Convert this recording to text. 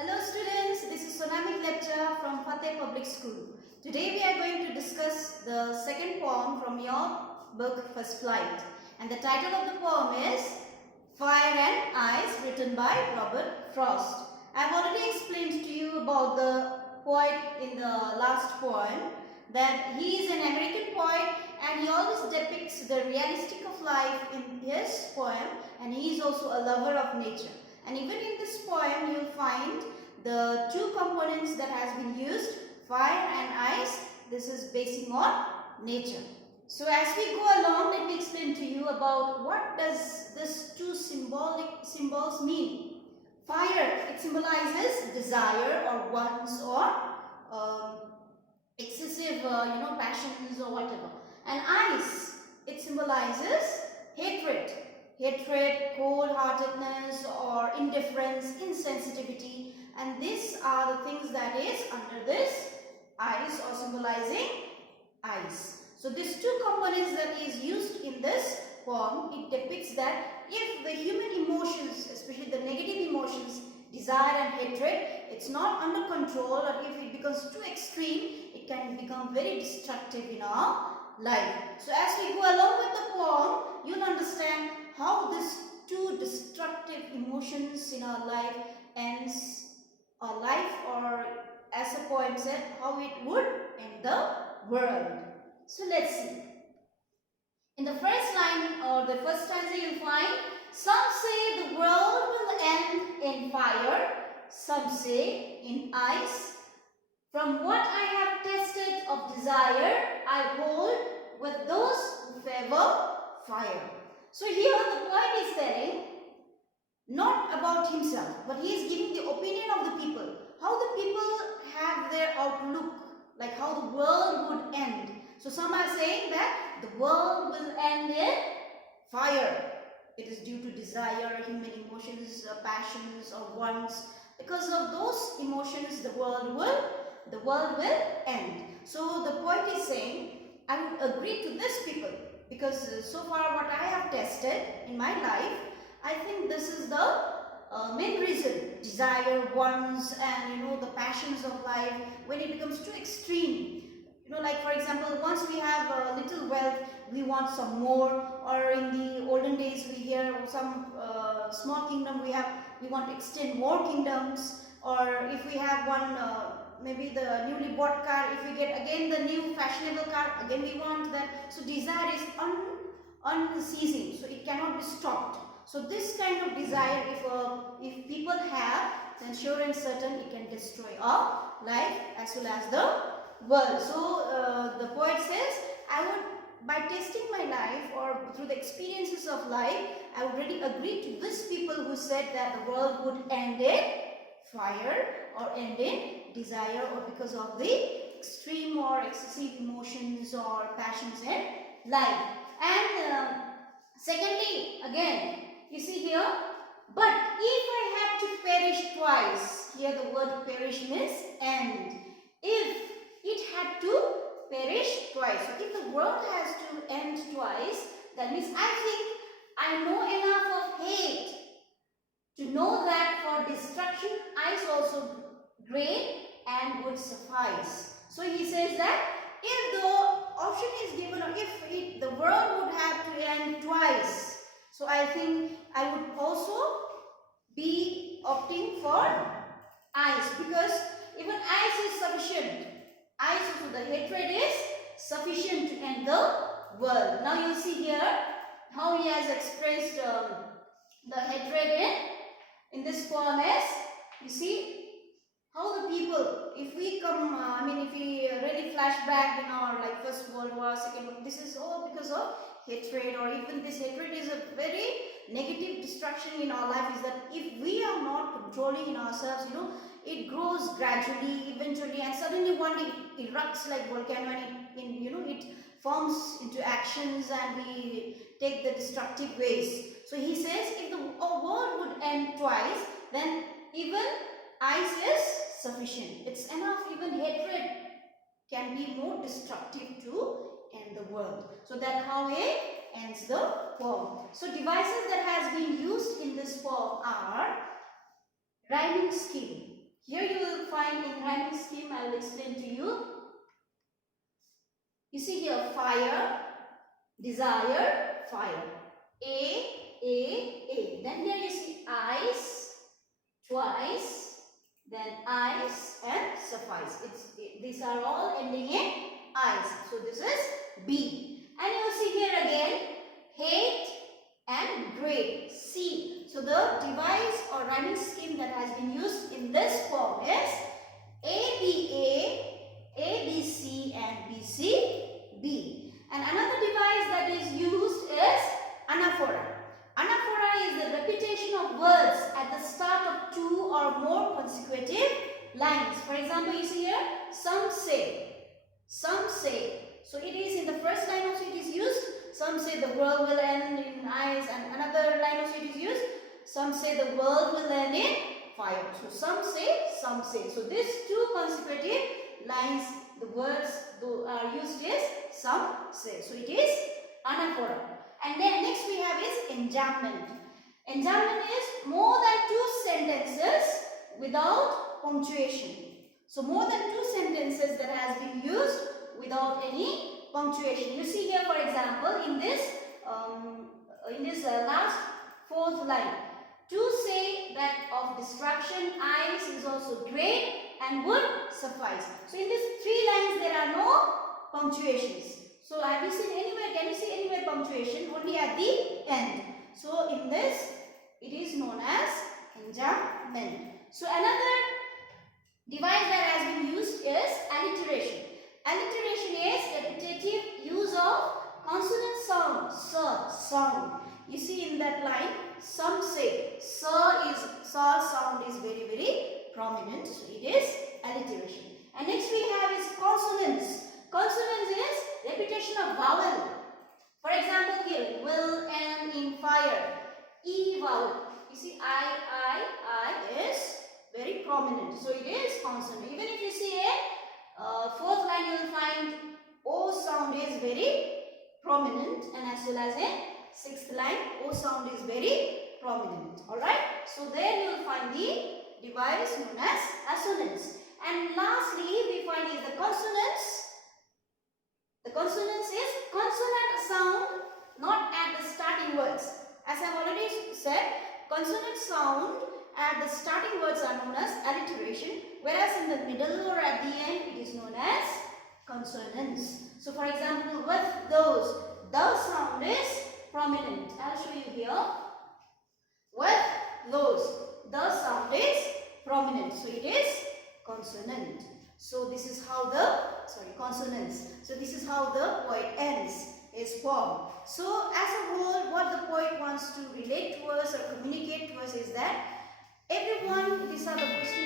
Hello students, this is Sonamit lecturer from Fateh Public School. Today we are going to discuss the second poem from your book First Flight. And the title of the poem is Fire and Ice, written by Robert Frost. I have already explained to you about the poet in the last poem, that he is an American poet and he always depicts the realistic of life in his poem, and he is also a lover of nature. And even in this poem, you will find the two components that has been used, fire and ice. This is basing on nature. So as we go along, let me explain to you about what does this two symbols mean. Fire, it symbolizes desire or wants or excessive passions or whatever. And ice, it symbolizes hatred. Hatred, cold-heartedness or indifference, insensitivity, and these are the things that is under this ice or symbolizing ice. So these two components that is used in this poem, it depicts that if the human emotions, especially the negative emotions, desire and hatred, it's not under control, or if it becomes too extreme, it can become very destructive in our life. So as we go along with the poem, you'll understand how these two destructive emotions in our life ends our life, or as the poem said, how it would end the world. So let's see. In the first line or the first stanza, you'll find, some say the world will end in fire, some say in ice. From what I have tested of desire, I hold with those who favor fire. So here the poet is telling not about himself, but he is giving the opinion of the people. How the people have their outlook, like how the world would end. So some are saying that the world will end in fire. It is due to desire, human emotions, passions or wants. Because of those emotions, the world will end. So the poet is saying, I would agree to this people, because so far what I have tested in my life, I think this is the main reason. Desire, wants, and the passions of life, when it becomes too extreme. Like for example, once we have a little wealth, we want some more, or in the olden days we hear some small kingdom we want to extend more kingdoms, or if we have one maybe the newly bought car, if we get again the new fashionable car, again we want that. So desire is unceasing, so it cannot be stopped. So this kind of desire, if people have, then sure and certain it can destroy our life as well as the world. So the poet says, I would, by testing my life or through the experiences of life, I would really agree to these people who said that the world would end in fire or end in desire, or because of the extreme or excessive emotions or passions in life. And secondly, again, you see here, but if I had to perish twice, here the word perish means end. If it had to perish twice, so if the world has to end twice, that means I think I know enough of hate to know that for destruction, ice also grain and would suffice. So he says that if the option is given, or if the world would have to end twice, so I think I would also be opting for ice, because even ice is sufficient. Ice, also the hatred is sufficient to end the world. Now you see here how he has expressed the hatred in this poem is, you see how the people, if we come, if we really flash back in our like First World War, Second World, this is all because of hatred, or even this hatred is a very negative destruction in our life, is that if we are not controlling in ourselves, it grows gradually, eventually, and suddenly one day it erupts like volcano, and it forms into actions, and we take the destructive ways. So he says, if the world would end twice, then even ice is sufficient. It's enough. Even hatred can be more destructive to end the world. So that's how he ends the poem. So devices that has been used in this poem are rhyming scheme. find in rhyming scheme, I will explain to you. You see here, fire, desire, fire. A. Then here you see ice, twice, then ice and suffice. These are all ending in ice. So this is B. And you see here again, hate and great, C. So the device or rhyming scheme that has been used in this form is A, B, C and B, C, B. And another device that is used is anaphora. Anaphora is the repetition of words at the start of two or more consecutive lines. For example, you see here, some say. So it is in the first line also it is used. Some say the world will end in ice, and another line also it is used. Some say the world will end in fire. So some say. So these two consecutive lines, the words are used is some say. So it is anaphora. And then next we have is enjambment. Enjambment is more than two sentences without punctuation. So more than two sentences that has been used without any punctuation. You see here, for example, in this last fourth line, to say that of destruction, ice is also great and would suffice. So in these three lines there are no punctuations. So have you seen anywhere? Can you see anywhere punctuation? Only at the end. So in this, it is known as enjambment. So another device that has been used is alliteration. Alliteration is repetitive use of consonant sound. You see in that line, some say sa sound is very, very prominent. So it is alliteration. And next we have is consonants. Consonants is repetition of vowel. For example here, will end in fire. E vowel. You see I is very prominent. So it is consonant. Even if you see a fourth line, you will find O sound is very prominent, and as well as in sixth line, O sound is very prominent. Alright. So there you will find the device known as assonance. And lastly, we find is the consonants. The consonants is consonant sound not at the starting words. As I have already said, consonant sound at the starting words are known as alliteration, whereas in the middle or at the end it is known as consonants. So for example, with those, the sound is prominent. I will show you here. With those, the sound is prominent. So it is consonant. So this is how consonants. So this is how the poem ends, is formed. So as a whole, what the poet wants to relate to us or communicate to us is that everyone, these are the questions